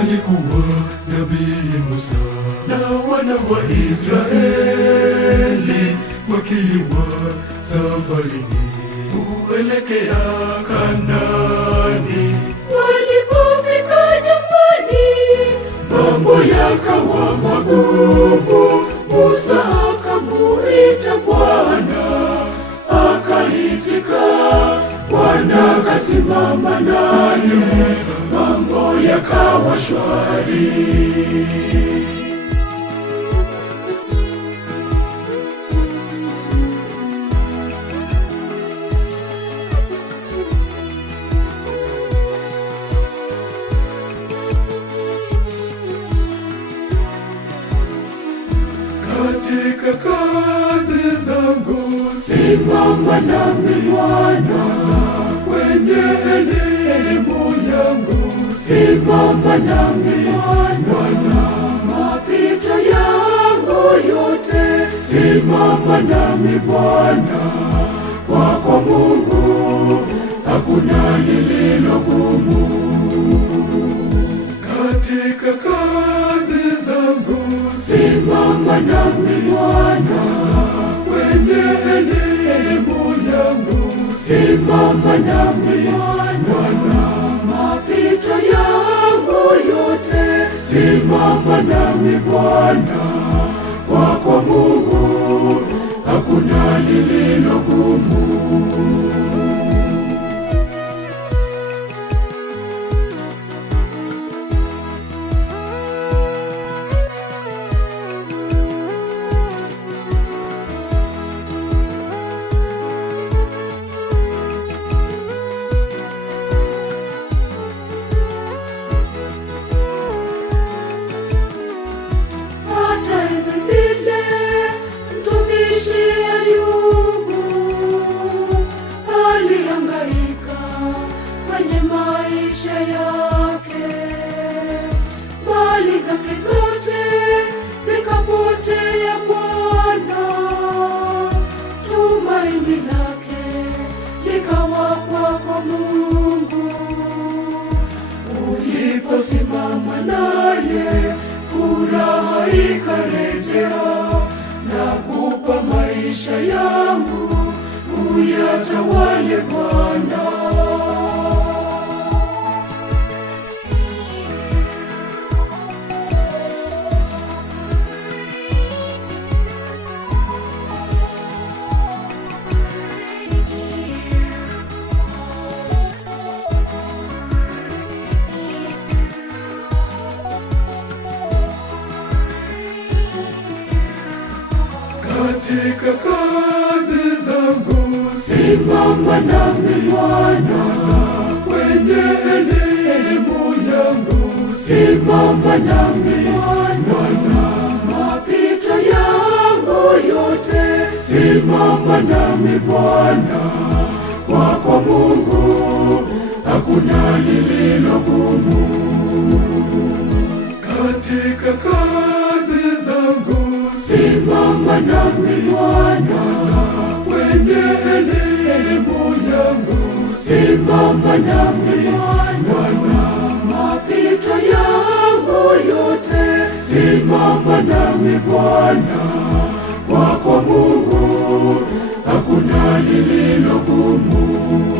alikuwa Nabii Musa na wana wa Israeli wakiwa safarini kuelekea Kanaani. Walipofika jangwani, mambo yakawa magumu. Musa akamuita Bwana, akaitika. Bwana akasimama naye, Musa mambo yakawa shwari. Katika kazi zangu simama nami Bwana, kwenye elimu yangu simama nami Bwana, mapito yangu yote simama nami Bwana. Kwako Mungu hakuna lililo gumu. Katika kazi zangu simama nami Bwana, kwenye elimu yangu simama nami Bwana, mapito yangu yote simama nami Bwana. Kwako Mungu hakuna lililo gumu. Mali zake zote zikapotea Bwana, tumaini lake likawa kwako Mungu. Uliposimama naye, furaha ikarejea, na kupa maisha yangu uyatawale Bwana. Katika kazi zangu simama nami Bwana, kwenye elimu yangu simama nami Bwana, mapito yangu yote simama nami Bwana. Kwako Mungu hakuna lililo gumu. Katika kazi zangu simama nami Bwana, kwenye elimu yangu simama nami Bwana, mapito yangu yote simama nami Bwana. Kwako Mungu hakuna lililo gumu.